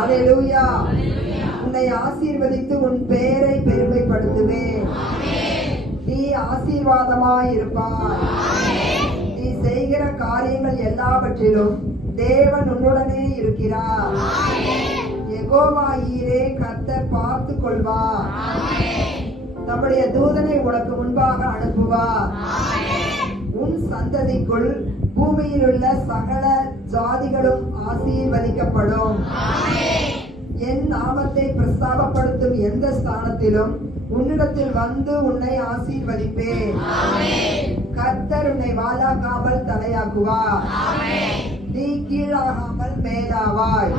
அல்லேலூயா உன்னை ஆசீர்வதித்து உன் பெயரை பெருமைப்படுத்துவேன். நீ ஆசீர்வாதமாய் இருப்பாய் நீ செய்கிற காரியங்கள் எல்லாவற்றிலும் தேவன் உன்னுடனே இருக்கிறார். எகோவாயிரே ஈரே பார்த்து பார்த்துக் கொள்வார் நம்முடைய தூதனை உனக்கு முன்பாக அனுப்ப சந்ததிக்குள் பூமியில் உள்ள சகல ஜாதிகளும் ஆசீர்வதிக்கப்படும். என் நாமத்தை பிரஸ்தாபப்படுத்தும் எந்த ஸ்தானத்திலும் உன்னிடத்தில் வந்து உன்னை ஆசீர்வதிப்பேன். கர்த்தர் உன்னை வாலாக்காமல் தலையாக்குவார். நீ கீழாகாமல் மேலாவாய்.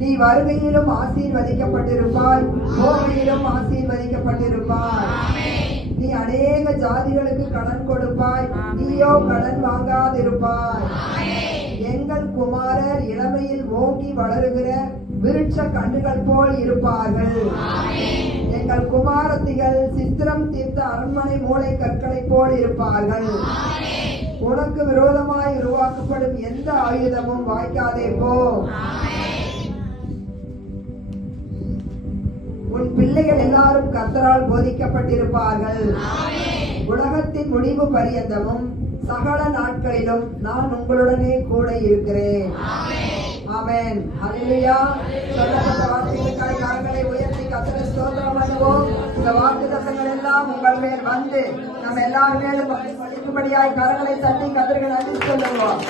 நீ வருகையிலும் ஆசீர்வதிக்கப்பட்டிருப்பாய். போகையிலும் ஆசீர்வதிக்கப்பட்டிருப்பாய் அநேக ஜாதிகளுக்கு கடன் கொடுப்பாய். நீயோ கடன் வாங்காதிருப்பாய். எங்கள் குமாரர் இளமையில் ஓங்கி வளருகிற விருட்ச கன்றுகள் போல் இருப்பார்கள். எங்கள் குமாரத்திகள் சித்திரம் தீர்த்த அரண்மனை மூளை கற்களை போல் இருப்பார்கள். உனக்கு விரோதமாய் உருவாக்கப்படும் எந்த ஆயுதமும் வாய்க்காதே போ. உன் பிள்ளைகள் எல்லாரும் கர்த்தரால் போதிக்கப்பட்டிருப்பார்கள். உலகத்தின் முடிவு பரியந்தமும் சகல நாட்களிலும் நான் உங்களுடனே கூட இருக்கிறேன். ஆமென். ஹalleluya. சொல்லப்பட்ட வார்த்தைகளுக்காய் கரங்களை உயர்த்தி கர்த்தரை ஸ்தோத்திரம் பண்ணுவோம். இந்த வாக்குத்தத்தங்கள் எல்லாம் உங்கள் மேல் வந்து நம்ம எல்லார் மேலும் படிக்கும்படியாய் கரங்களை தட்டி கதிர்கள் அள்ளி சொல்லுவோம்.